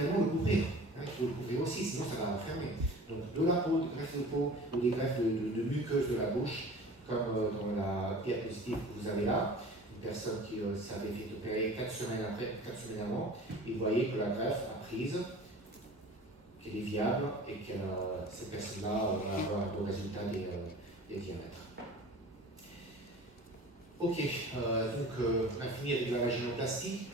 finalement le couvrir. Il faut le couvrir aussi, sinon ça va enfermer. Donc de la peau, de greffe de peau ou des greffes de muqueuse de la bouche, comme dans la diapositive que vous avez là, une personne qui s'avait fait opérer 4 semaines avant, et vous voyez que la greffe a prise, qu'elle est viable et que cette personne-là va avoir le résultat des diamètres. Ok, donc on a fini avec la vaginoplastie.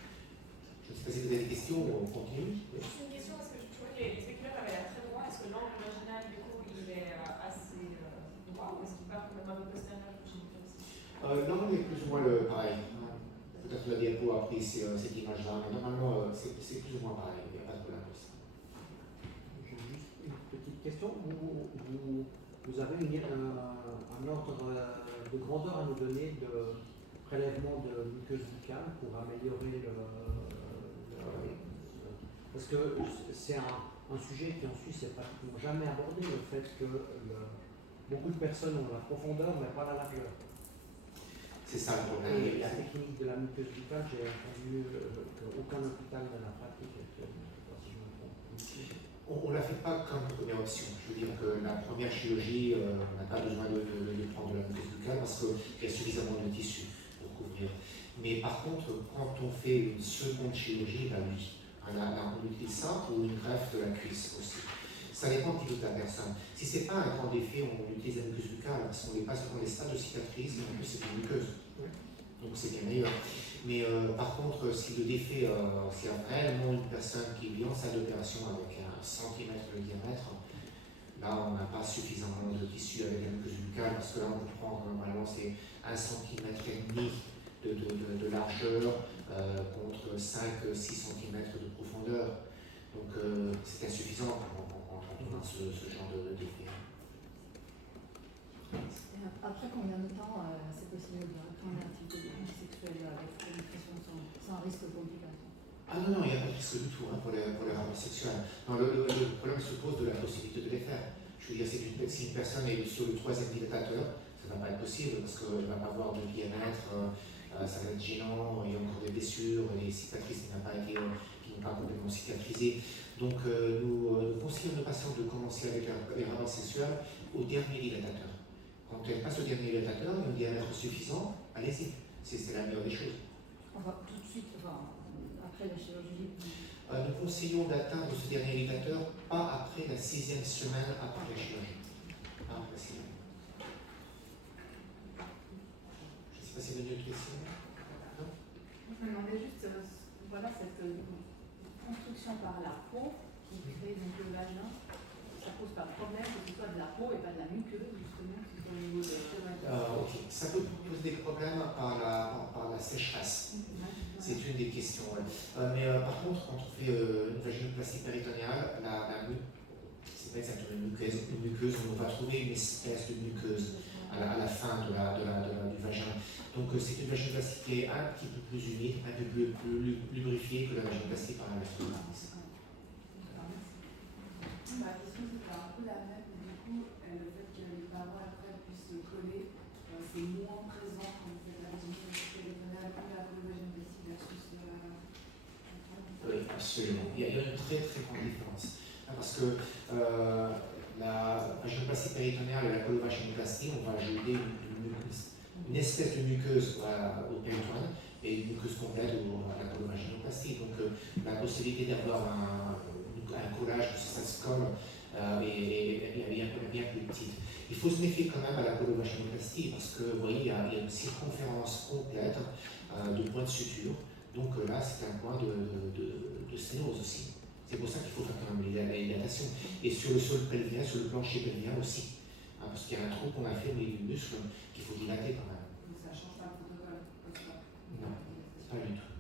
Je ne sais pas si vous avez des questions ou on continue. Juste une question, parce que je trouvais que les spéculaires avaient l'air très droits. Est-ce que l'angle vaginal, du coup, il est assez droit ou est-ce qu'il part quand même un peu postérieur aussi? L'angle est plus ou moins pareil. Peut-être la diapo a pris cette image-là, mais normalement c'est plus ou moins pareil, il n'y a pas de problème pour ça. J'ai juste une petite question. Vous avez un ordre de grandeur à nous donner de prélèvement de muqueuse buccale pour améliorer parce que c'est un sujet qui en Suisse n'est pratiquement jamais abordé, le fait que beaucoup de personnes ont la profondeur mais pas la largeur. C'est ça le problème. Et la technique de la muqueuse buccale, j'ai entendu qu'aucun hôpital ne la pratique actuellement, si je me trompe. On ne la fait pas comme première option. Je veux dire que la première chirurgie, on n'a pas besoin de prendre de la muqueuse buccale parce qu'il y a suffisamment de tissu pour couvrir. Mais par contre, quand on fait une seconde chirurgie, ben oui, on utilise ça ou une greffe de la cuisse aussi. Ça dépend un petit peu de la personne. Si ce n'est pas un grand défait, on utilise la muqueuse buccale parce qu'on n'est pas dans les stades de cicatrice, mais en plus c'est une muqueuse. Donc c'est bien meilleur. Mais par contre, si le défait, c'est réellement une personne qui vit en salle d'opération avec 1 centimètre de diamètre, là on n'a pas suffisamment de tissu avec la muqueuse buccale parce que là on peut prendre, normalement c'est 1,5 centimètre de largeur contre 5-6 cm de profondeur. Donc c'est insuffisant quand on a ce genre de défait. Après combien de temps c'est possible de retourner à l'activité sexuelle avec pénétration sans risque de complications? Ah non, il n'y a pas de risque du tout pour les rapports sexuels. Non, le problème se pose de la possibilité de les faire. Je veux dire, si une personne est sur le 3e dilatateur, ça ne va pas être possible parce qu'elle ne va pas avoir de diamètre, ça va être gênant, il y a encore des blessures, des cicatrices qui n'ont pas complètement cicatrisées. Donc nous conseillons aux patients de commencer avec les rapports sexuels au dernier dilatateur. Quand elle passe au dernier dilatateur, il y a un diamètre suffisant, allez-y, c'est la meilleure des choses. Enfin, tout de suite, après la chirurgie. Nous conseillons d'atteindre ce dernier dilatateur pas après la 6e semaine après la chirurgie. Pas après la 6e. Je ne sais pas si vous avez une autre question. Non ? Je me demandais juste, voilà, cette construction par la peau qui crée donc le vagin, ça pose pas de problème que ce soit de la peau et pas de la muqueuse, justement, si c'est au niveau de ok. Ça peut poser des problèmes par la sécheresse. C'est une des questions. Ouais. Mais par contre, quand on fait une vaginoplastie péritoniale, c'est pas exactement une muqueuse, on va trouver une espèce de muqueuse à la fin du vagin. Donc c'est une vaginoplastie qui est un petit peu plus humide, un peu plus lubrifiée que la vaginoplastie par la mastectomie. Ma question c'était un peu la même, mais du coup, le fait que les parois après puissent se coller, c'est moins présent quand vous faites la vaginoplastie péritoniale ou la vaginoplastie versus Oui, absolument. Il y a une très très grande différence. Parce que la vaginoplastie péritoniale et la colovaginoplastie, on va ajouter une espèce de muqueuse au péritoine et une muqueuse complète à la colovaginoplastie. Donc la possibilité d'avoir un collage de ça se colle est bien plus petite. Il faut se méfier quand même à la colovaginoplastie parce que vous voyez, il y a une circonférence complète de points de suture. Donc là, c'est un point de sténose aussi. C'est pour ça qu'il faut faire quand même la dilatation. Et sur le sol pelvien, sur le plancher pelvien aussi. Parce qu'il y a un trou qu'on a fait au milieu du muscle qu'il faut dilater quand même. Donc ça ne change pas le protocole? Non, pas du tout.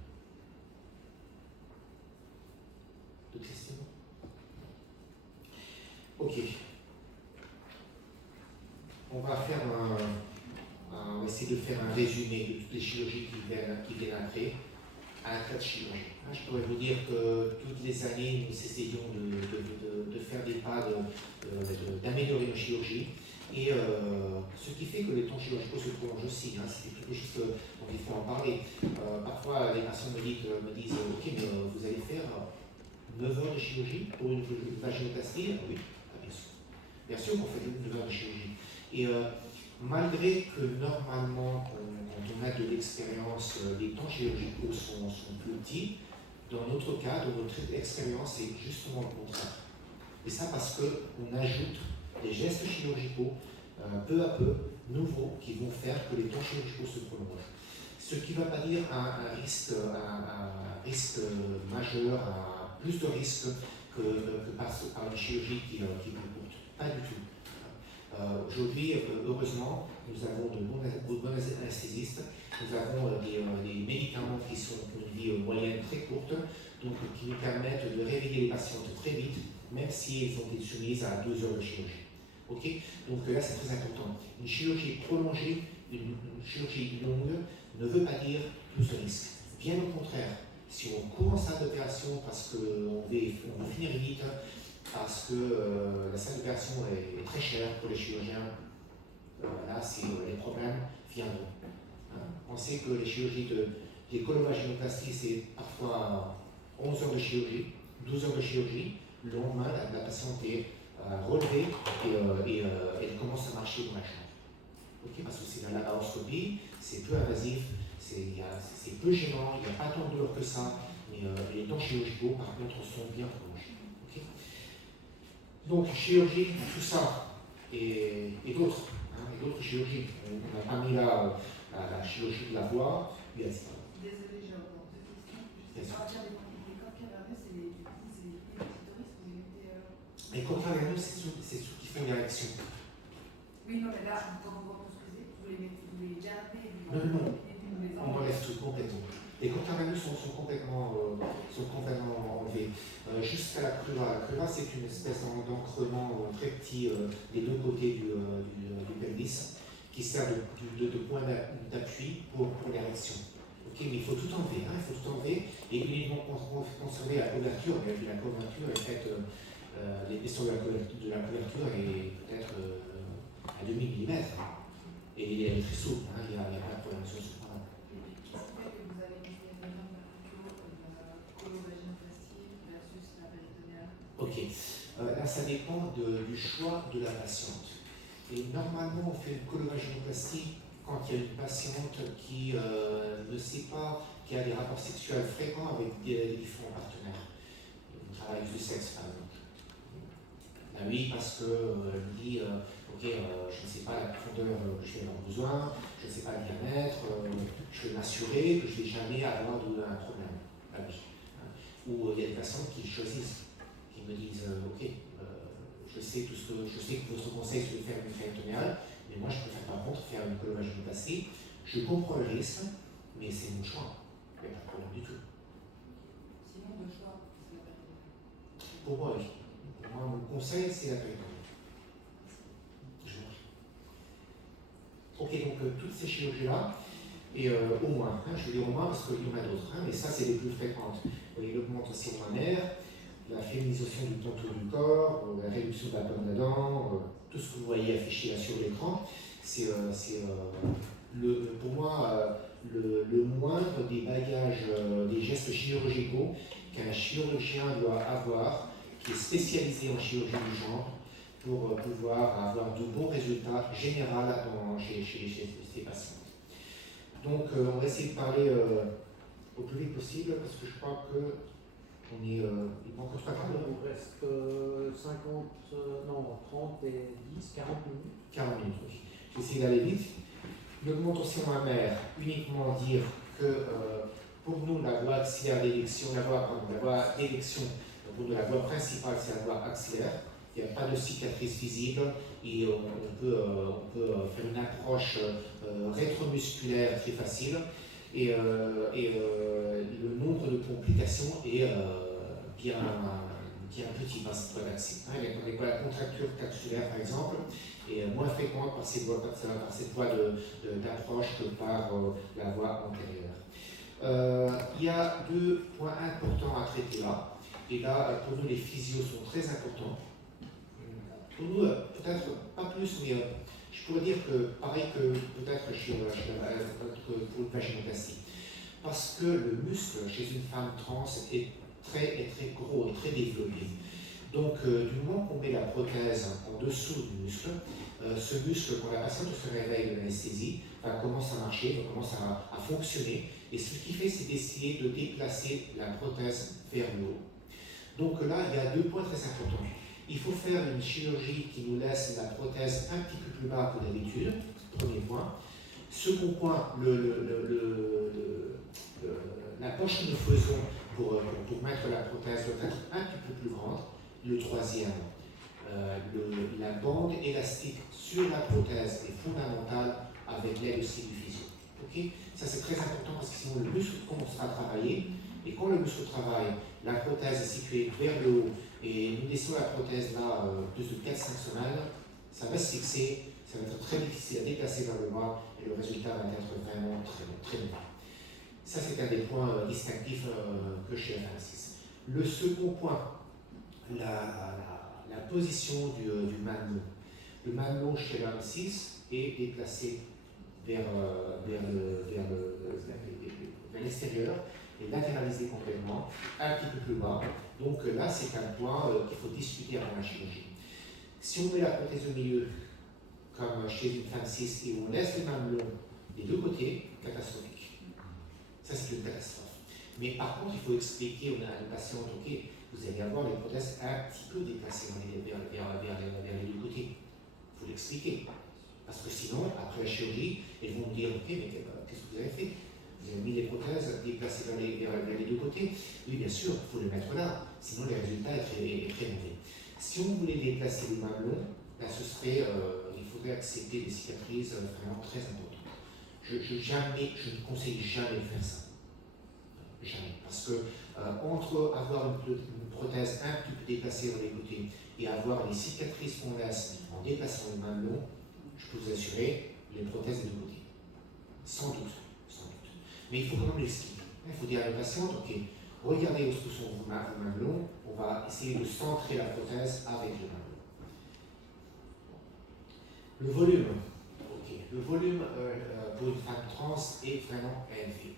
D'autres questions? Ok. On va essayer de faire un résumé de toutes les chirurgies qui viennent après. Un tas de chirurgie. Je pourrais vous dire que toutes les années, nous essayons de faire des pas, d'améliorer nos chirurgies. Et ce qui fait que les temps chirurgicaux se prolongent aussi. C'est quelque chose dont il faut en parler. Parfois, les patients me disent ok, mais vous allez faire 9 heures de chirurgie pour une vaginoplastie? Oui, bien sûr. Bien sûr qu'on fait 9 heures de chirurgie. Et malgré que normalement, quand on a de l'expérience, les temps chirurgicaux sont plus petits, dans notre cas, dans notre expérience, c'est justement le contraire. Et ça parce qu'on ajoute des gestes chirurgicaux peu à peu, nouveaux, qui vont faire que les temps chirurgicaux se prolongent. Ce qui ne va pas dire un risque majeur, plus de risque que par une chirurgie qui est plus courte. Pas du tout. Aujourd'hui, heureusement, nous avons de bons anesthésistes, nous avons des médicaments qui ont une vie moyenne très courte, donc qui nous permettent de réveiller les patientes très vite, même si elles ont été soumises à 2 heures de chirurgie. Okay, donc là, c'est très important. Une chirurgie prolongée, une chirurgie longue, ne veut pas dire plus de risques. Bien au contraire, si on court en salle d'opération parce qu'on veut finir vite, parce que la salle d'opération est très chère pour les chirurgiens, là, les problèmes viendront. On sait que les chirurgies des colovaginoplasties, c'est parfois 11 heures de chirurgie, 12 heures de chirurgie. Le lendemain, la patiente est relevée et elle commence à marcher dans la chambre. Okay, parce que c'est de la laparoscopie, c'est peu invasif, c'est peu gênant, il n'y a pas tant de douleur que ça, mais les temps chirurgicaux, par contre, sont bien prolongés. Okay. Donc, chirurgie, tout ça, et d'autres chirurgies. On n'a pas mis là la chirurgie de la voix, Désolée, j'ai encore 2 questions. Je sais pas, les corps caverneux, c'est du clitoris, vous les mettez. Les corps caverneux, c'est ceux qui font l'érection. Oui, non, mais là, quand vous reconstruisez, vous les gardez, Non. vous les On enlève tout complètement. Les corps caverneux sont complètement enlevés. Jusqu'à la crura. La crura, c'est une espèce d'encrement très petit des 2 côtés du pelvis qui sert de point d'appui pour l'érection. Okay, mais il faut tout enlever, il faut tout enlever et uniquement conserver la couverture. La couverture est faite, l'épaisseur de la couverture est peut-être à 0,5 mm. Et elle est très souple, il n'y a pas de problème sur ce point-là. Qu'est-ce qui fait que vous avez mis des exemples plutôt colovaginoplastie versus la péritonéale? Ok, là ça dépend du choix de la patiente. Et normalement on fait une colovaginoplastie quand il y a une patiente qui ne sait pas, qui a des rapports sexuels fréquents avec des différents partenaires. Une travailleuse du sexe par exemple. Là, oui, parce qu'elle me dit ok, je ne sais pas la profondeur que je vais avoir besoin, je ne sais pas le diamètre, je vais m'assurer que je ne vais jamais avoir un problème. Là, oui. Ou il y a des patients qui choisissent, qui me disent ok, je sais que votre conseil c'est de faire une péritonéale, mais moi je préfère par contre faire une colovaginoplastie. Je comprends le risque, mais c'est mon choix. Il n'y a pas de problème du tout. Sinon, de choix, c'est la péritonéale. Pour moi, oui. Pour moi, mon conseil c'est la péritonéale. Ok, donc toutes ces chirurgies-là, et au moins, je veux dire au moins parce qu'il y en a d'autres, mais ça c'est les plus fréquentes. Vous voyez, l'augmentation mammaire, la féminisation du contour du corps, la réduction de la pomme d'Adam, tout ce que vous voyez affiché là sur l'écran, c'est pour moi le moindre des bagages, des gestes chirurgicaux qu'un chirurgien doit avoir, qui est spécialisé en chirurgie du genre, pour pouvoir avoir de bons résultats généraux chez ces patients. Donc on va essayer de parler au plus vite possible parce que je crois que il manque encore 3 Il nous reste 30 et 10, 40 minutes. 40 minutes, ok. J'essaie d'aller vite. L'augmentation mammaire, uniquement dire que pour nous la voie axillaire d'élection, la voie d'élection, pour la voie principale c'est la voie axillaire. Il n'y a pas de cicatrice visible et on peut faire une approche rétromusculaire très facile et le nombre de complications est bien petit dans cette voie d'accès. La contracture capsulaire par exemple est moins fréquente par cette voie d'approche que par la voie antérieure. Il y a 2 points importants à traiter là et là pour nous les physios sont très importants. Pour nous, peut-être pas plus, mais je pourrais dire que pareil que peut-être pour une vaginoplastie. Parce que le muscle chez une femme trans est est très gros et très développé. Donc, du moment qu'on met la prothèse en dessous du muscle, ce muscle, quand la patiente se réveille de l'anesthésie, commence à marcher, commence à fonctionner. Et ce qu'il fait, c'est d'essayer de déplacer la prothèse vers le haut. Donc là, il y a 2 points très importants. Il faut faire une chirurgie qui nous laisse la prothèse un petit peu plus bas que d'habitude, premier point. Second point, la poche que nous faisons pour mettre la prothèse doit être un petit peu plus grande. Le troisième, la bande élastique sur la prothèse est fondamentale avec l'aide aussi du physio. Okay, ça c'est très important parce que sinon le muscle commencera à travailler et quand le muscle travaille, la prothèse est située vers le haut et nous laissons la prothèse là de 4-5 semaines, ça va se fixer, ça va être très difficile à déplacer vers le bas et le résultat va être vraiment très bon. Ça c'est un des points distinctifs que chez FR6. Le second point, la position du mamelon. Le mamelon chez FR6 est déplacé vers l'extérieur et latéralisé complètement, un petit peu plus bas. Donc là, c'est un point qu'il faut discuter avant la chirurgie. Si on met la prothèse au milieu, comme chez une femme 6, et on laisse le mamelon des 2 côtés, catastrophique. Ça, c'est une catastrophe. Mais par contre, il faut expliquer à nos patientes, ok, vous allez avoir les prothèses un petit peu déplacées vers les 2 côtés. Il faut l'expliquer. Parce que sinon, après la chirurgie, elles vont me dire, ok, mais qu'est-ce que vous avez fait? Vous avez mis les prothèses déplacées vers les 2 côtés? Oui, bien sûr, il faut les mettre là. Sinon, les résultats est très mauvais. Si on voulait déplacer le mamelon, là, il faudrait accepter des cicatrices vraiment très importantes. Je ne conseille jamais de faire ça. Jamais. Parce que entre avoir une prothèse un petit peu déplacée vers les côtés et avoir les cicatrices qu'on laisse en déplaçant le mamelon, je peux vous assurer, les prothèses des 2 côtés. Sans doute. Mais il faut quand même l'expliquer. Il faut dire à la patiente, ok, regardez où sont vos mamelons, on va essayer de centrer la prothèse avec le mamelon. Le volume. Ok. Le volume pour une femme trans est vraiment élevé.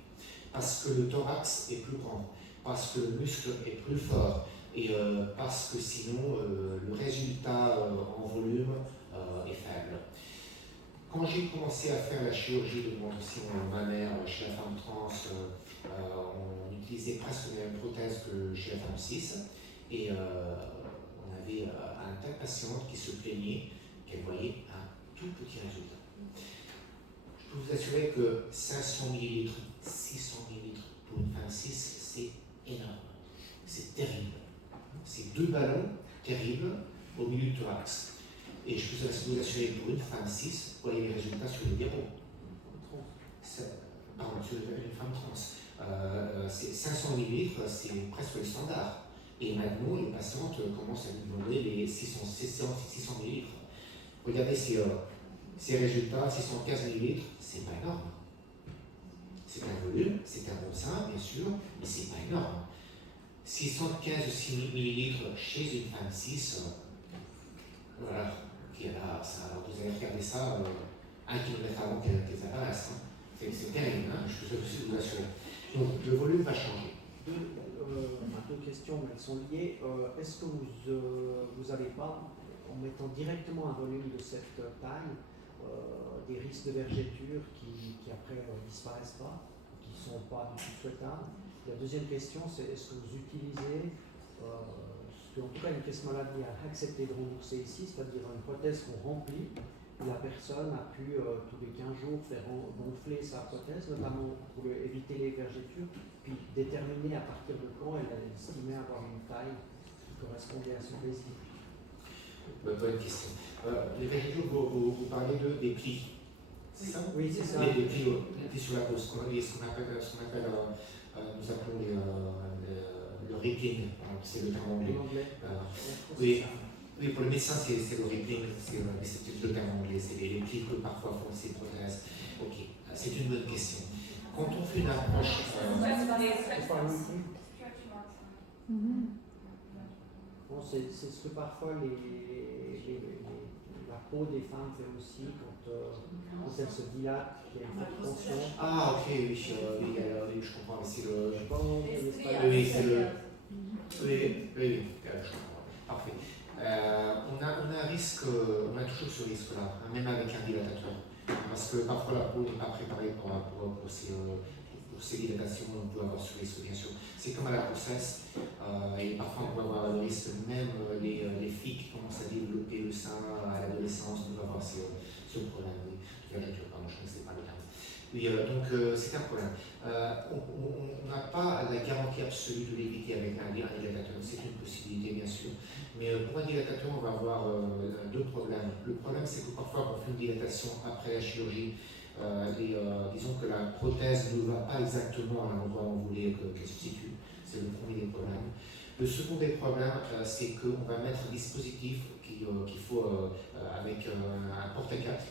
Parce que le thorax est plus grand, parce que le muscle est plus fort, et parce que sinon le résultat en volume est faible. Quand j'ai commencé à faire la chirurgie d'augmentation mammaire chez la femme trans, on utilisait presque la même prothèse que chez la femme 6 et on avait un tas de patientes qui se plaignaient qu'elles voyaient un tout petit résultat. Je peux vous assurer que 500 ml, 600 ml pour une femme 6, c'est énorme. C'est terrible. C'est 2 ballons terribles au milieu du thorax. Et je peux vous assurer pour une femme 6, vous voyez les résultats sur les diapos. Pardon, sur une femme trans. C'est 500 ml, c'est presque le standard. Et maintenant, les patientes commencent à nous demander les 600 ml. Regardez ces résultats, 615 ml, c'est pas énorme. C'est un volume, c'est un bon sein, bien sûr, mais c'est pas énorme. 615 ml chez une femme 6, voilà. Vous allez regarder ça 1 kilomètre avant qu'elles apparaissent. Hein. C'est terrible, hein, je peux vous assurer. Donc le volume va changer. 2 questions, mais elles sont liées. Est-ce que vous n'avez pas, en mettant directement un volume de cette taille, des risques de vergéture qui après disparaissent pas, qui ne sont pas du tout souhaitables? La deuxième question, c'est est-ce que vous utilisez en tout cas une caisse maladie a accepté de rembourser ici, c'est-à-dire une prothèse qu'on remplit, la personne a pu tous les 15 jours faire gonfler sa prothèse, notamment pour éviter les vergetures, puis déterminer à partir de quand elle estimait avoir une taille qui correspondait à son désir. Bonne question. Les vergetures, vous parlez des plis, c'est ça? Oui, c'est ça. Les plis sur la peau, ce qu'on appelle, nous appelons le rippling, c'est le terme anglais. Oui, pour le médecin, c'est le rippling, c'est le terme anglais, c'est les plis que parfois font ces prothèses. Ok, c'est une bonne question. Quand on fait une approche. Bon, c'est ce que parfois la peau des femmes fait aussi quand elle se dilate, qu'il y a une forte tension. Ah, ok, oui, je comprends, mais c'est le. Je sais pas comment on dit en espagnol. Oui, c'est le. Oui, je comprends. Parfait. On a un risque, on a toujours ce risque-là, même avec un dilatateur. Parce que parfois la peau n'est pas préparée pour ces dilatations, on peut avoir ce risque, bien sûr. C'est comme à la grossesse, et parfois on peut avoir le risque, même les filles qui commencent à développer le sein à l'adolescence, on peut avoir ce problème. Oui, pardon, je ne sais pas le terme. Oui, donc c'est un problème. On n'a pas la garantie absolue de l'éviter avec un dilatateur, c'est une possibilité bien sûr. Mais pour un dilatateur, on va avoir deux problèmes. Le problème, c'est que parfois, on fait une dilatation après la chirurgie. Disons que la prothèse ne va pas exactement à l'endroit où on voulait qu'elle se situe. C'est le premier des problèmes. Le second des problèmes, c'est qu'on va mettre un dispositif qu'il faut avec un porte-à-quatre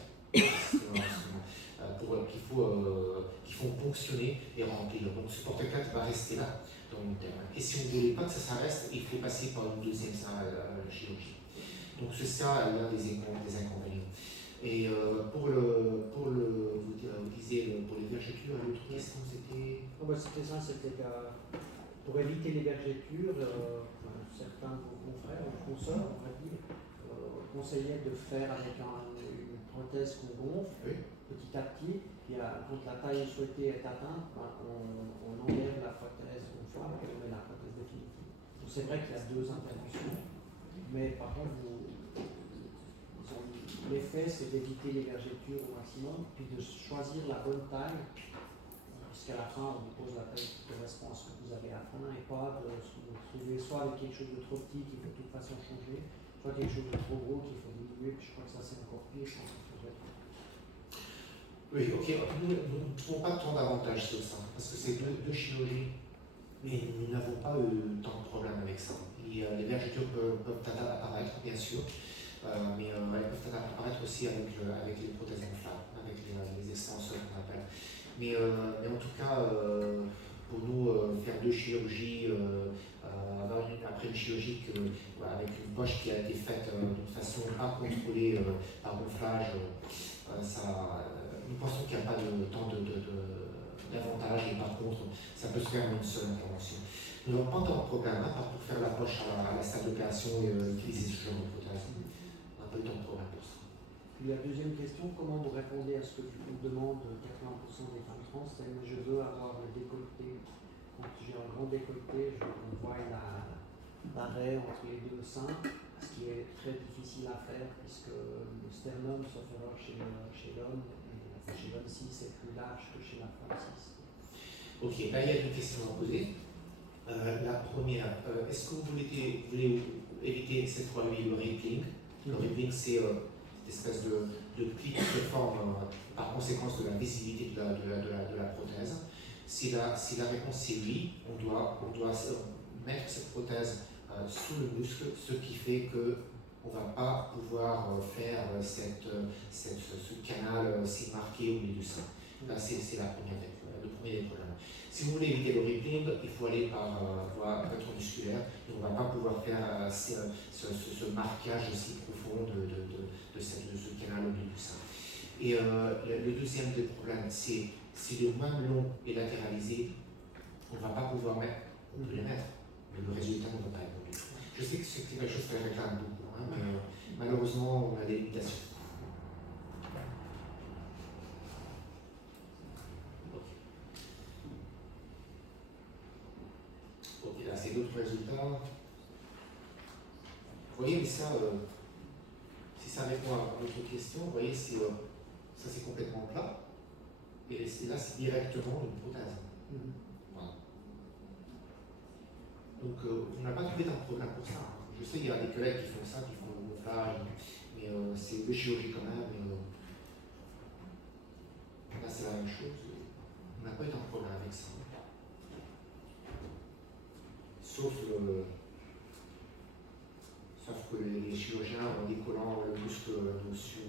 qui font fonctionner et remplir. Donc ce porte-à-quatre va rester là dans le terme. Et si vous ne voulez pas que ça reste, il faut passer par une deuxième chirurgie. Donc c'est ça l'un des inconvénients. Et vous disiez pour les vergetures, l'autre question c'était. C'était ça, c'était pour éviter les vergetures, certains de vos confrères ou consoeurs, on va dire, conseillaient de faire avec une prothèse qu'on gonfle petit à petit, puis quand la taille souhaitée est atteinte, on enlève la prothèse gonflable et on met la prothèse définitive. Donc c'est vrai qu'il y a deux interventions, mais par contre, l'effet c'est d'éviter les vergetures au maximum, puis de choisir la bonne taille, puisqu'à la fin on vous pose la taille qui correspond à ce que vous avez atteint, et pas de vous trouver soit avec quelque chose de trop petit qu'il faut de toute façon changer, soit quelque chose de trop gros qu'il faut diminuer, puis je crois que ça c'est encore pire. Oui, ok. Nous ne trouvons pas tant d'avantages sur ça, parce que c'est deux chirurgies, mais nous n'avons pas eu tant de problèmes avec ça. Les vergetures peuvent apparaître, bien sûr, mais elles peuvent apparaître aussi avec les prothèses gonflables, avec les extenseurs qu'on appelle. Mais en tout cas, pour nous, faire deux chirurgies, après une chirurgie avec une poche qui a été faite d'une façon pas contrôlée par gonflage, nous pensons qu'il n'y a pas tant d'avantages, et par contre, ça peut se faire en une seule intervention. Nous n'avons pas tant de problème, à part pour faire la poche à la salle d'opération et utiliser ce genre de prothèse. On n'a pas eu tant de problème pour ça. Puis la deuxième question, comment vous répondez à ce que vous demande 80% des femmes trans, c'est je veux avoir le décolleté. Quand j'ai un grand décolleté, on voit l'arrêt entre les deux seins, ce qui est très difficile à faire puisque le sternum, sauf erreur chez l'homme, chez l'homme 6 c'est plus large que chez la femme 6. Ok, là il y a deux questions à poser. La première, est-ce que vous voulez éviter cette fois le rippling? Le rippling, c'est cette espèce de pli qui se forme par conséquence de la visibilité de la prothèse. Si la réponse est oui, on doit mettre cette prothèse sous le muscle, ce qui fait qu'on ne va pas pouvoir faire ce canal si marqué au milieu du sein. Là, c'est le premier des problèmes. Si vous voulez éviter le rippling, il faut aller par voie rétromusculaire. On ne va pas pouvoir faire ce marquage aussi profond de ce canal au milieu du sein. Et le deuxième des problèmes, c'est si le moins long est latéralisé, on ne va pas pouvoir mettre, on peut les mettre, mais le résultat ne va pas être bon. Je sais que c'est quelque chose qui réclame beaucoup, mais malheureusement, on a des limitations. Ok, là, c'est d'autres résultats. Vous voyez, mais ça, si ça répond à votre question, vous voyez, ça c'est complètement plat. Et là, c'est directement une prothèse. Voilà. Donc, on n'a pas trouvé d'un problème pour ça. Je sais qu'il y a des collègues qui font ça, qui font le gonflage, mais c'est deux chirurgies quand même. Là, c'est la même chose. On n'a pas eu d'un problème avec ça. Sauf que les chirurgiens, en décollant le muscle au-dessus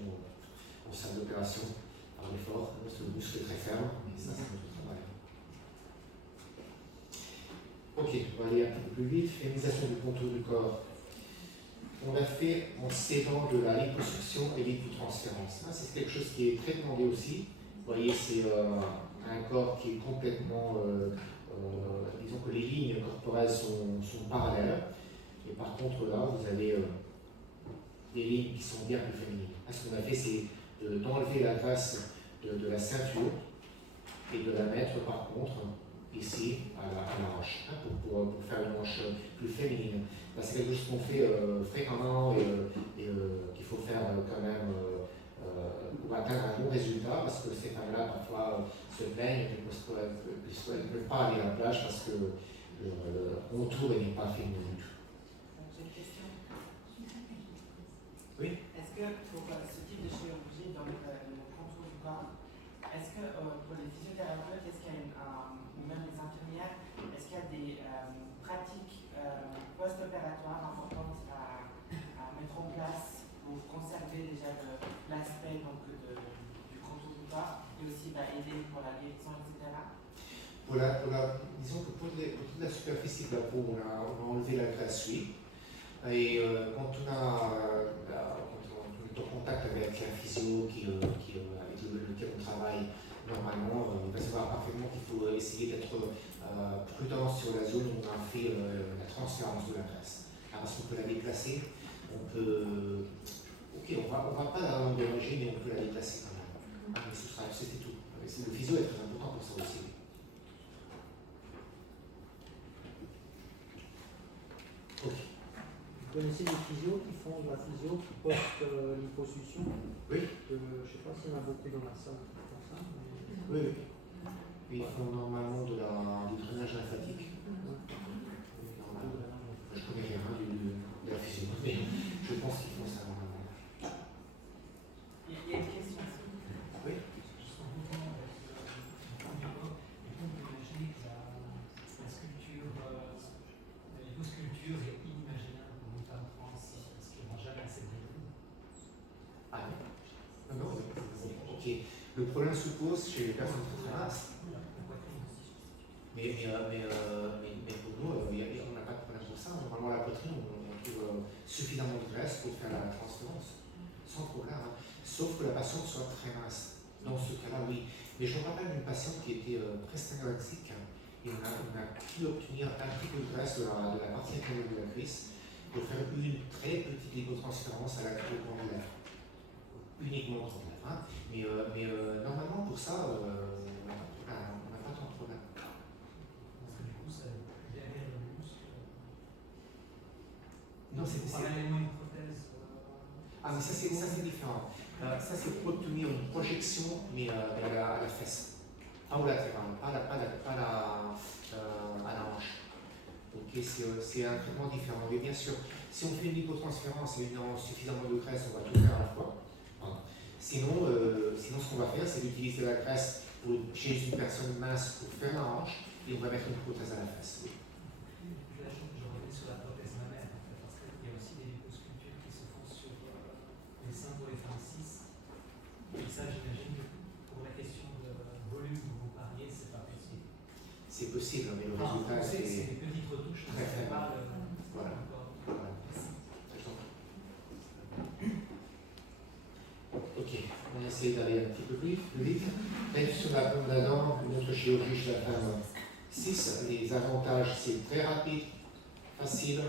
en salle d'opération par l'effort, le muscle est très ferme, mais ça, c'est notre travail. Ok, on va aller un peu plus vite. Féminisation du contour du corps. On l'a fait en s'aidant de la liposuction et lipotransférence. C'est quelque chose qui est très demandé aussi. Vous voyez, c'est un corps qui est complètement disons que les lignes corporelles sont parallèles, et par contre là, vous avez des lignes qui sont bien plus féminines. Ce qu'on a fait, c'est d'enlever la graisse de la ceinture et de la mettre par contre ici à la hanche, hein, pour faire une hanche plus féminine. Là, c'est quelque chose qu'on fait fréquemment et qu'il faut faire quand même pour atteindre un bon résultat, parce que ces femmes-là parfois se plaignent qu'elles ne peuvent pas aller à la plage parce que le contour n'est pas féminin du tout. J'ai une question. Oui. Est-ce que pour ce type de chirurgie, donc le contour du corps, est-ce que pour les physiothérapeutes, est-ce qu'il y a ou même les infirmières, est-ce qu'il y a des pratiques post-opératoires importantes à mettre en place pour conserver déjà l'aspect du contour du corps et aussi aider pour la guérison, etc. Disons que pour toute la superficie de la peau, on a enlevé la graisse, oui. Et quand on est en contact avec un physio avec lequel on travaille normalement, il va savoir parfaitement qu'il faut essayer d'être prudent sur la zone où on a fait la transférence de la graisse. Parce qu'on peut la déplacer, on va pas la endommager, mais on peut la déplacer quand même. C'était tout. Le physio est très important pour ça aussi. Ok. Vous connaissez les physios qui font de la physio post-liposuction? Oui. Je ne sais pas s'il y en a beaucoup dans la salle qui font ça. Mais... Oui. Ils font normalement du drainage lymphatique. Je connais rien de la physio, mais je pense qu'ils font ça normalement. Il y a une question. Oui. Sculpture est inimaginable pour une femme trans parce qu'elle n'aura jamais assez de développement. Ah non, ok. Le problème se pose chez les personnes très minces. Mais pour nous, on n'a pas de problème pour ça. Normalement, la poitrine, on trouve suffisamment de graisse pour faire la transférence, sans problème. Hein. Sauf que la patiente soit très mince. Dans ce cas-là, oui. Mais je me rappelle d'une patiente qui était presque anorexique. Et on a pu obtenir un petit peu de graisse de la partie inférieure de la cuisse pour faire une très petite lipotransférence à la cryoglandulaire. Uniquement grand-lèvre. Hein. Mais normalement, pour ça, on n'a pas tant de problème. Parce que du coup, ça derrière le muscle. Non, c'est parallèlement une prothèse. Ah, mais ça c'est différent. Ça c'est pour obtenir une projection, mais à la fesse. Pas au latéral, pas à la hanche. Ok, c'est un traitement différent. Mais bien sûr, si on fait une lipotransférence et une suffisamment de graisse, on va tout faire à la fois. Voilà. Sinon, ce qu'on va faire, c'est d'utiliser la graisse chez une personne mince pour faire la hanche et on va mettre une prothèse à la fesse. Oui. Là, je revenais sur la prothèse mammaire, en fait, parce qu'il y a aussi des liposculptures qui se font sur les seins pour les femmes cis. Et ça, j'imagine que pour la question de volume dont vous parliez, c'est pas possible. C'est possible, mais le résultat c'est c'est des petites retouches, très faible. Voilà. Ok, on essaie d'aller un petit peu plus vite. Sur la pompe d'Adam, une autre chirurgie chez la femme 6. Les avantages, c'est très rapide, facile,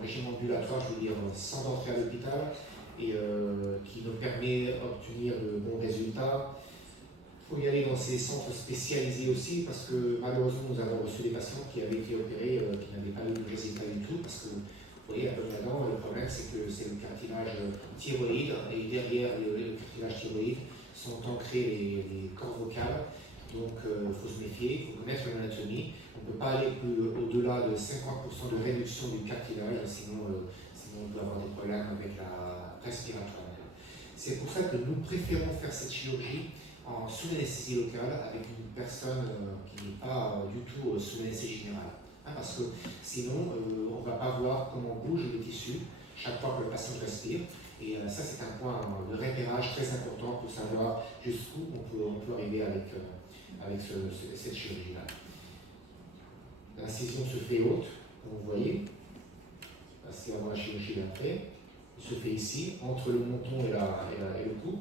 régime ambulatoire, je veux dire, sans entrer à l'hôpital, et qui nous permet d'obtenir de bons résultats. Il faut y aller dans ces centres spécialisés aussi, parce que malheureusement, nous avons reçu des patients qui avaient été opérés, qui n'avaient pas eu de résultat du tout, parce que vous voyez, la pompe d'Adam, le problème, c'est que c'est le cartilage thyroïde, et derrière le cartilage thyroïde sont ancrés les cordes vocales. Donc, il faut se méfier, il faut connaître l'anatomie. On ne peut pas aller au-delà de 50% de réduction du cartilage, sinon on peut avoir des problèmes avec la respiratoire. C'est pour ça que nous préférons faire cette chirurgie sous l'anesthésie locale avec une personne qui n'est pas du tout sous l'anesthésie générale. Parce que sinon, on ne va pas voir comment bouge le tissu chaque fois que le patient respire. Et ça, c'est un point de repérage très important pour savoir jusqu'où on peut arriver avec cette chirurgie-là. L'incision se fait haute, comme vous voyez. C'est avant la chirurgie d'après. Il se fait ici, entre le menton et le cou,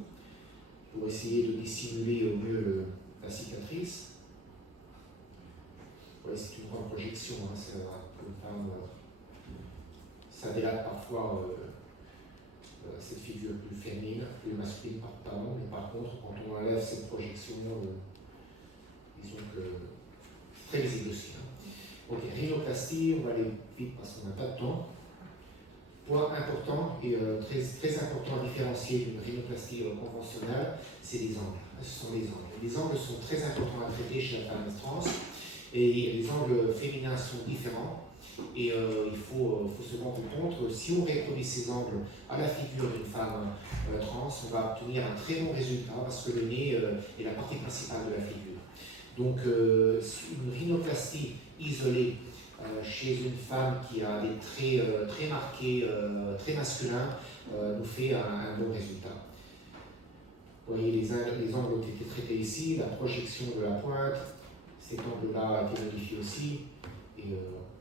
pour essayer de dissimuler au mieux la cicatrice. Ouais, c'est une grande projection, hein, ça délate parfois cette figure plus féminine, plus masculine, pardon, mais par contre, quand on enlève cette projection, disons que c'est très visible aussi. Hein. Ok, rhinoplastie, on va aller vite parce qu'on n'a pas de temps. Point important et très important à différencier d'une rhinoplastie conventionnelle, c'est les angles. Ce sont les angles. Les angles sont très importants à traiter chez la femme trans et les angles féminins sont différents. Et il faut se rendre compte, si on reproduit ces angles à la figure d'une femme trans, on va obtenir un très bon résultat parce que le nez est la partie principale de la figure. Donc une rhinoplastie isolée chez une femme qui a des traits très marqués, très masculins, nous fait un bon résultat. Vous voyez, les angles ont été traités ici, la projection de la pointe, cet angle-là a été modifié aussi, et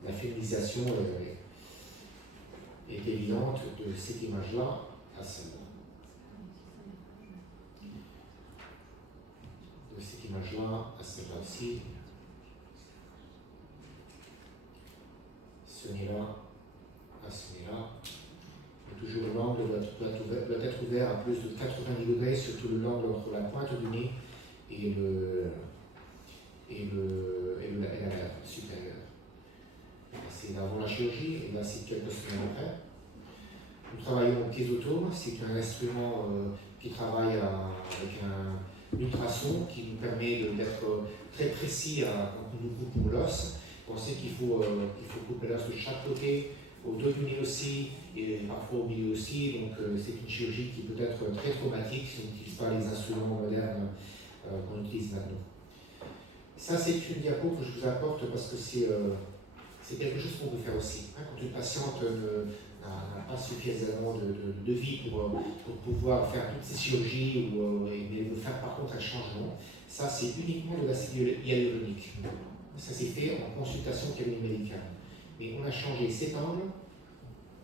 la féminisation est évidente de cette image-là à celle-là. De cette image-là à celle-là aussi. Ce nez-là à ce nez-là. Et toujours l'angle doit être ouvert à plus de 80 degrés, surtout l'angle entre la pointe du nez et la lèvre supérieure. C'est avant la chirurgie, et là c'est quelques semaines après. Nous travaillons au piézotome, c'est un instrument qui travaille avec un ultrason qui nous permet d'être très précis quand nous coupons l'os. Pensez qu'il faut couper l'os de chaque côté, au dos du nez aussi, et parfois au milieu aussi. Donc c'est une chirurgie qui peut être très traumatique si on n'utilise pas les instruments modernes qu'on utilise maintenant. Ça c'est une diapo que je vous apporte parce que c'est quelque chose qu'on peut faire aussi. Hein, quand une patiente n'a pas suffisamment de vie pour pouvoir faire toutes ces chirurgies, mais veut faire par contre un changement, ça c'est uniquement de l'acide hyaluronique. Ça s'est fait en consultation cabinet médical. Mais on a changé cet angle,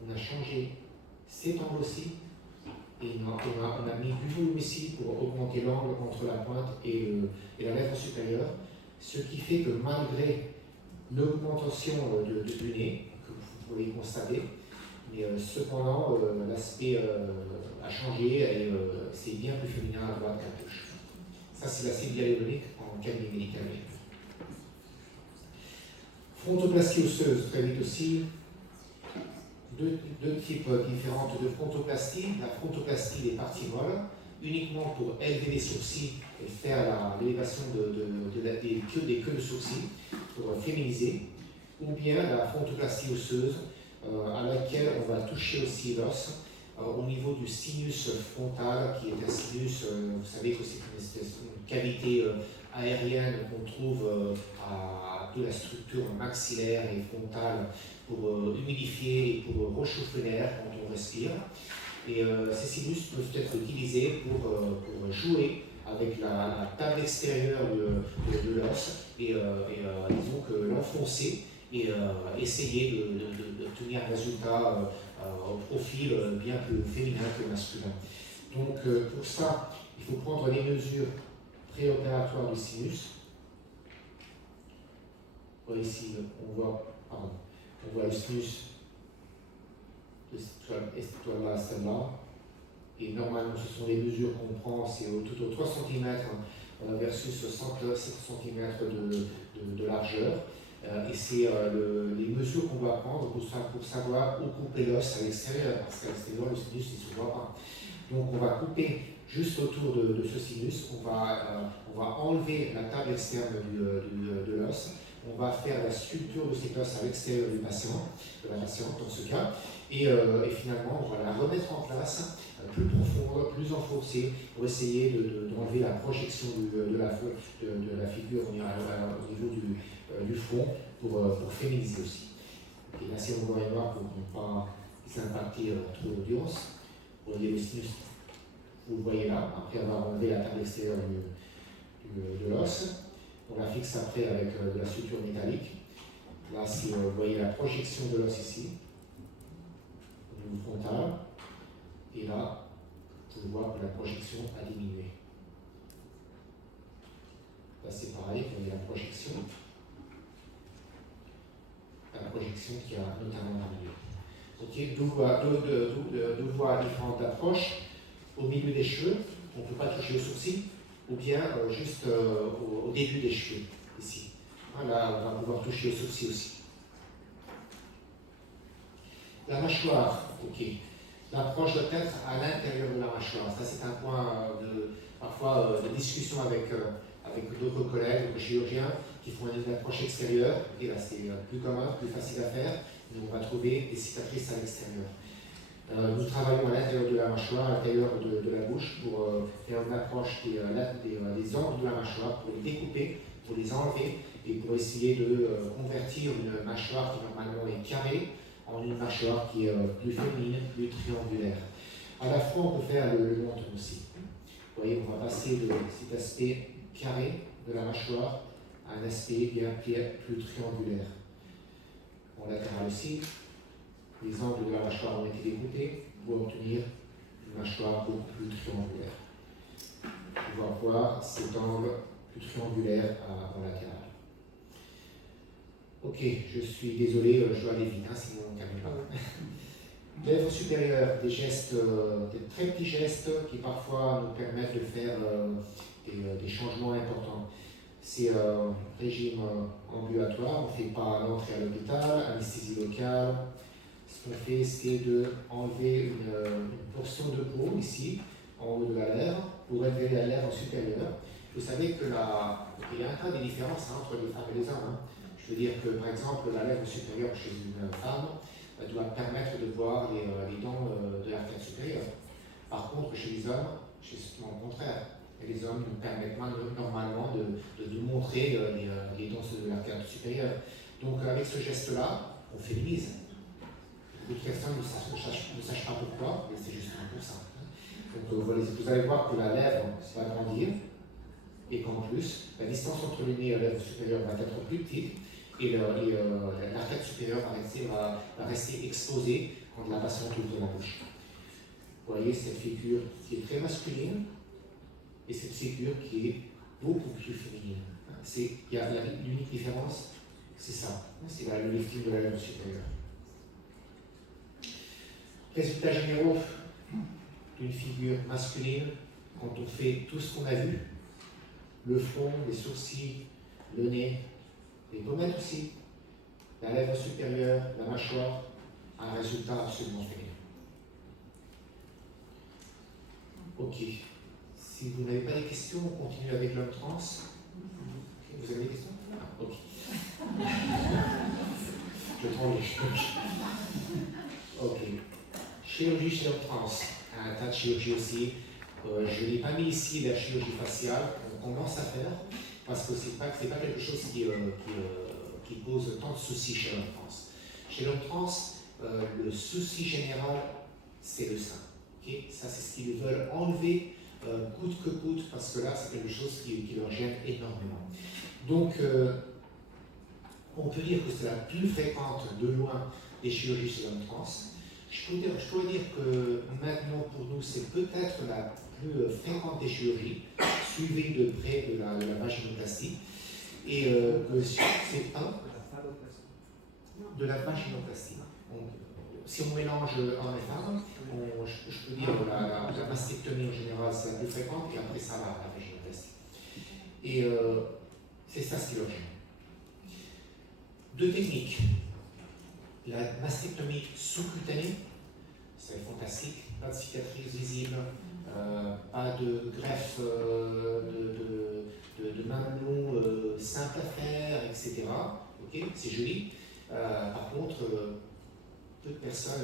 on a changé cet angle aussi, et on a mis du volume ici pour augmenter l'angle entre la pointe et la lèvre supérieure, ce qui fait que malgré l'augmentation du nez, que vous pouvez constater, mais cependant l'aspect a changé et c'est bien plus féminin à droite qu'à gauche. Ça c'est l'acide hyaluronique en cabinet médical. Frontoplastie osseuse, très vite aussi. Deux types différents de frontoplastie. La frontoplastie des parties molles, uniquement pour élever les sourcils et faire l'élévation des queues de sourcils, pour féminiser. Ou bien la frontoplastie osseuse, à laquelle on va toucher aussi l'os au niveau du sinus frontal, qui est un sinus, vous savez que c'est une cavité aérienne qu'on trouve de la structure maxillaire et frontale pour humidifier et pour réchauffer l'air quand on respire. Et ces sinus peuvent être utilisés pour jouer avec la table extérieure de l'os et disons que l'enfoncer et essayer d'obtenir un résultat au profil bien plus féminin que masculin. Donc pour ça, il faut prendre les mesures préopératoires du sinus. Ici, on voit le sinus de cette étoile-là, celle-là. Et normalement, ce sont les mesures qu'on prend, c'est tout au 3 cm versus 67 cm de largeur. Et c'est les mesures qu'on doit prendre pour savoir où couper l'os à l'extérieur, parce qu'à l'extérieur, le sinus ne se voit pas. Donc on va couper juste autour de ce sinus, on va enlever la table externe de l'os, on va faire la structure de cet os à l'extérieur du patient, de la patiente dans ce cas, et finalement on va la remettre en place plus profonde, plus enfoncée, pour essayer d'enlever la projection de la figure au niveau du front pour féminiser aussi. Et là c'est en noir et noir pour ne pas impacter trop l'audience. Vous voyez le sinus, vous le voyez là, après avoir enlevé la table extérieure de l'os. On la fixe après avec de la suture métallique. Là, si vous voyez la projection de l'os ici, au niveau frontal, et là, vous voyez que la projection a diminué. Là, c'est pareil, vous voyez la projection. projection qu'il y a notamment dans le milieu. Okay, d'où voir différentes approches. Au milieu des cheveux, on ne peut pas toucher aux sourcils, ou bien juste au début des cheveux, ici. Là, on va pouvoir toucher aux sourcils aussi. La mâchoire, ok. L'approche doit être à l'intérieur de la mâchoire. Ça, c'est un point parfois de discussion avec d'autres collègues, d'autres chirurgiens qui font une approche extérieure. Et là, c'est plus commun, plus facile à faire. Mais on va trouver des cicatrices à l'extérieur. Nous travaillons à l'intérieur de la mâchoire, à l'intérieur de la bouche, pour faire une approche des angles de la mâchoire, pour les découper, pour les enlever et pour essayer de convertir une mâchoire qui normalement est carrée en une mâchoire qui est plus féminine, plus triangulaire. À la fois, on peut faire le menton aussi. Vous voyez, on va passer de cet aspect carré de la mâchoire à un aspect bien plus triangulaire. En latéral aussi, les angles de la mâchoire ont été découpés pour obtenir une mâchoire beaucoup plus triangulaire. On va voir cet angle plus triangulaire en latéral. Ok, je suis désolé, je dois aller vite, sinon on ne termine pas. Lèvres supérieures, des gestes, des très petits gestes qui parfois nous permettent de faire des changements importants. C'est un régime ambulatoire, on ne fait pas l'entrée à l'hôpital, anesthésie locale. Ce qu'on fait, c'est d'enlever une portion de peau ici, en haut de la lèvre, pour élever la lèvre supérieure. Vous savez qu'il y a un tas de différences entre les femmes et les hommes. Je veux dire que, par exemple, la lèvre supérieure chez une femme doit permettre de voir les dents de l'arcade supérieure. Par contre, chez les hommes, c'est justement le contraire. Et les hommes nous permettent normalement de montrer les dents de l'arcade supérieure. Donc, avec ce geste-là, on féminise. Beaucoup de personnes ne sachent pas pourquoi, mais c'est justement pour ça. Donc, vous allez voir que la lèvre va grandir et qu'en plus, la distance entre le nez et la lèvre supérieure va être plus petite. Et l'arcade supérieure va rester exposée quand la patiente ouvre la bouche. Vous voyez cette figure qui est très masculine et cette figure qui est beaucoup plus féminine. L'unique différence, c'est ça. C'est le lifting de la lèvre supérieure. Résultats généraux d'une figure masculine quand on fait tout ce qu'on a vu, le front, les sourcils, le nez, les pommettes aussi, la lèvre supérieure, la mâchoire, un résultat absolument féminin. Ok. Si vous n'avez pas de questions, on continue avec l'homme trans. Vous avez des questions? Ok. Je prends les cheveux. Ok. Chirurgie chez l'homme trans. Un tas de chirurgie aussi. Je n'ai pas mis ici la chirurgie faciale. On commence à faire. Parce que ce n'est pas quelque chose qui pose tant de soucis chez l'homme trans. Chez l'homme trans, le souci général, c'est le sein. Okay? Ça, c'est ce qu'ils veulent enlever coûte que coûte, parce que là, c'est quelque chose qui leur gêne énormément. Donc, on peut dire que c'est la plus fréquente de loin des chirurgies chez l'homme trans. Je pourrais dire que maintenant, pour nous, c'est peut-être la plus fréquente des chirurgies, suivie de près de la vaginoplastie, et que c'est de la vaginoplastie. Si on mélange hommes et femmes, je peux dire que la mastectomie en général c'est la plus fréquente, et après ça la vaginoplastie. Et c'est ça ce qui est urgent. Deux techniques. La mastectomie sous-cutanée, c'est fantastique, pas de cicatrice visible, pas de greffe de mamelon simple à faire, etc. Okay, c'est joli. Par contre, peu de personnes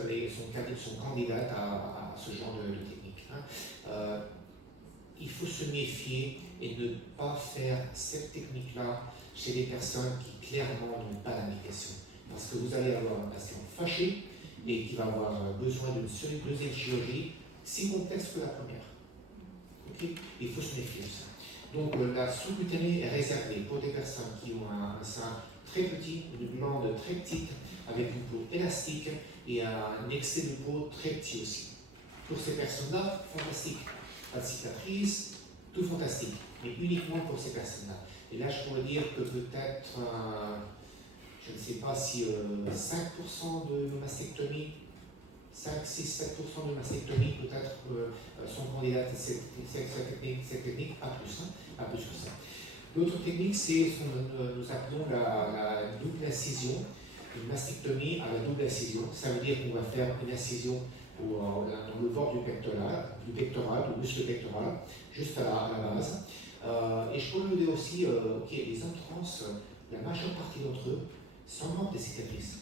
sont candidates à ce genre de technique. Il faut se méfier et ne pas faire cette technique-là chez des personnes qui clairement n'ont pas d'indication. Parce que vous allez avoir un patient fâché et qui va avoir besoin d'une deuxième chirurgie si complexe que la première. Okay? Il faut se méfier de ça. Donc la sous-cutanée est réservée pour des personnes qui ont un sein très petit, une glande très petite, avec une peau élastique et un excès de peau très petit aussi. Pour ces personnes-là, fantastique. Pas de cicatrice, tout fantastique, mais uniquement pour ces personnes-là. Et là, je pourrais dire que peut-être, je je ne sais pas si 5% de nos mastectomies, 5, 6, 7% de mastectomies peut-être sont candidates à cette technique, pas plus, hein, pas plus que ça. L'autre technique, c'est ce que nous appelons la double incision, une mastectomie à la double incision. Ça veut dire qu'on va faire une incision dans le bord du pectoral, du muscle pectoral, juste à la base. Et je peux vous dire aussi, les hommes trans, la majeure partie d'entre eux sont des cicatrices.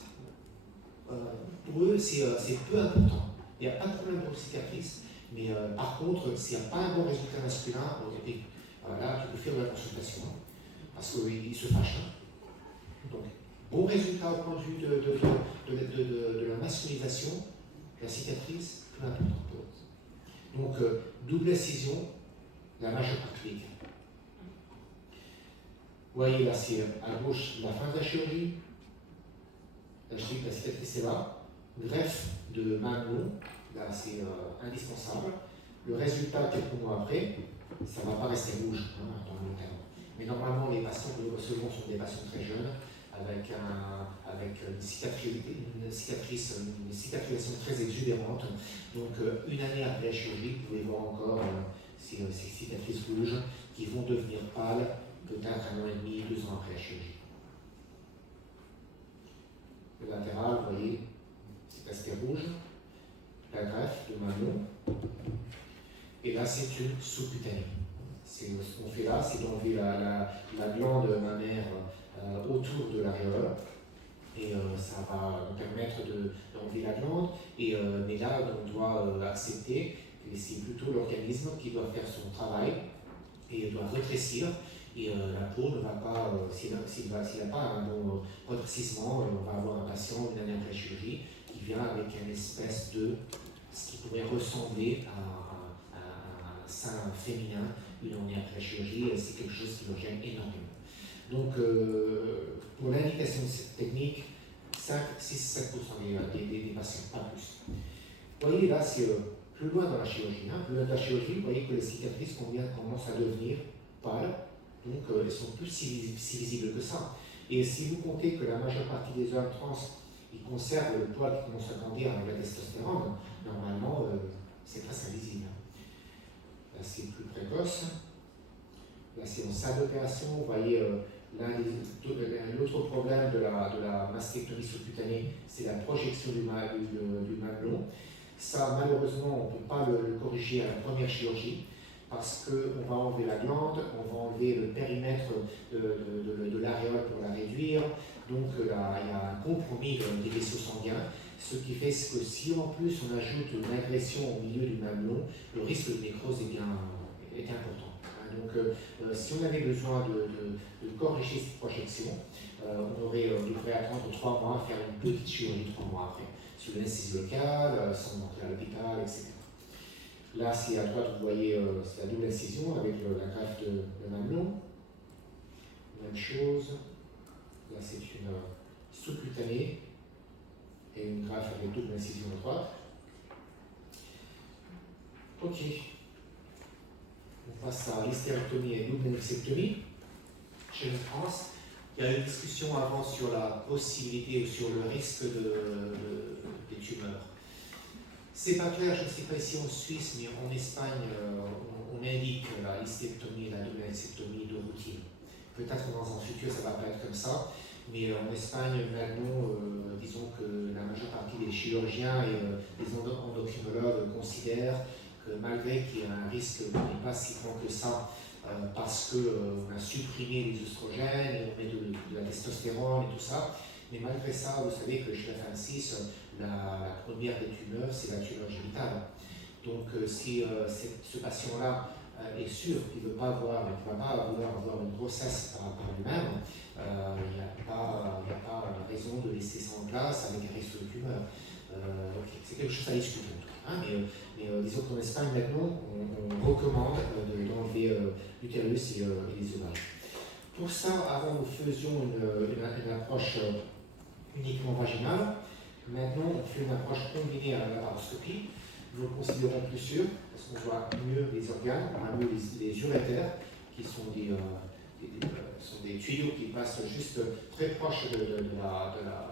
Pour eux, c'est peu important. Il n'y a pas de problème pour les cicatrices, mais par contre, s'il n'y a pas un bon résultat masculin, là, tu peux faire de la consultation, parce qu'ils se fâchent. Donc, bon résultat au point de vue de la masculinisation, la cicatrice, peu important pour eux. Donc, double incision, la majeure partie des cas. Vous voyez, là, c'est à gauche la fin de la chirurgie. La cicatrice est là. Greffe de mamelon, là, c'est indispensable. Le résultat, quelques mois après, ça ne va pas rester rouge dans le long terme. Mais normalement, les patients que nous recevons sont des patients très jeunes, avec une cicatrisation très exubérante. Donc, une année après la chirurgie, vous pouvez voir encore ces cicatrices rouges qui vont devenir pâles peut-être 1 an et demi, 2 ans après la chirurgie. Le latéral, vous voyez, c'est l'aspect rouge, la greffe de mamelon, et là c'est une sous-cutanée. Ce qu'on fait là, c'est d'enlever la glande mammaire autour de l'aréole, et ça va nous permettre d'enlever la glande, mais là on doit accepter que c'est plutôt l'organisme qui doit faire son travail et doit rétrécir. Et la peau ne va pas, s'il n'a pas un bon redressissement, on va avoir un patient une année après la chirurgie qui vient avec une espèce de, ce qui pourrait ressembler à un sein féminin une année après la chirurgie. C'est quelque chose qui me gêne énormément. Donc, pour l'indication de cette technique, 5, 6, 7% des patients, pas plus. Vous voyez, là, c'est plus loin dans la chirurgie. Plus loin dans la chirurgie, vous voyez que les cicatrices commencent à devenir pâles. Donc, elles sont plus si visibles que ça. Et si vous comptez que la majeure partie des hommes trans, ils conservent le poil qui commence à grandir avec la testostérone, normalement, c'est presque invisible. Là, c'est plus précoce. Là, c'est en salle d'opération. Vous voyez, l'autre problème de la mastectomie sous-cutanée, c'est la projection du mamelon. Ça, malheureusement, on ne peut pas le corriger à la première chirurgie, parce qu'on va enlever la glande, on va enlever le périmètre de l'aréole pour la réduire. Donc là, il y a un compromis des vaisseaux sanguins, ce qui fait que si en plus on ajoute une agression au milieu du mamelon, le risque de nécrose est important. Donc si on avait besoin de corriger cette projection, on devrait attendre 3 mois à faire une petite chirurgie 3 mois après, sur l'anesthésie locale, sans entrer à l'hôpital, etc. Là, c'est à droite, vous voyez, c'est la double incision avec la greffe de mamelon. Même chose. Là, c'est une sous-cutanée et une greffe avec double incision à droite. Ok. On passe à l'hystérectomie et double mixectomie. Chez les trans, il y a une discussion avant sur la possibilité ou sur le risque des tumeurs. C'est pas clair, je ne sais pas ici en Suisse, mais en Espagne, on indique la hystérectomie et la double mixectomie de routine. Peut-être que dans un futur, ça ne va pas être comme ça, mais en Espagne, maintenant, disons que la majeure partie des chirurgiens et des endocrinologues considèrent que malgré qu'il y a un risque qui n'est pas si grand que ça, parce qu'on a supprimé les oestrogènes, et on met de la testostérone et tout ça, mais malgré ça, vous savez que chez la femme cis, la première des tumeurs, c'est la tumeur génitale. Donc si ce patient-là est sûr qu'il ne va pas vouloir avoir une grossesse par lui-même, il n'y a pas raison de laisser ça en place avec un risque de tumeur. C'est quelque chose à discuter. Mais disons qu'en Espagne, maintenant, on recommande d'enlever l'utérus et les ovaires. Pour ça, avant, nous faisions une approche uniquement vaginale. Maintenant, on fait une approche combinée à la laparoscopie. Nous le considérons plus sûr, parce qu'on voit mieux les organes, on voit mieux les urétères, qui sont Ce sont des tuyaux qui passent juste très proches de la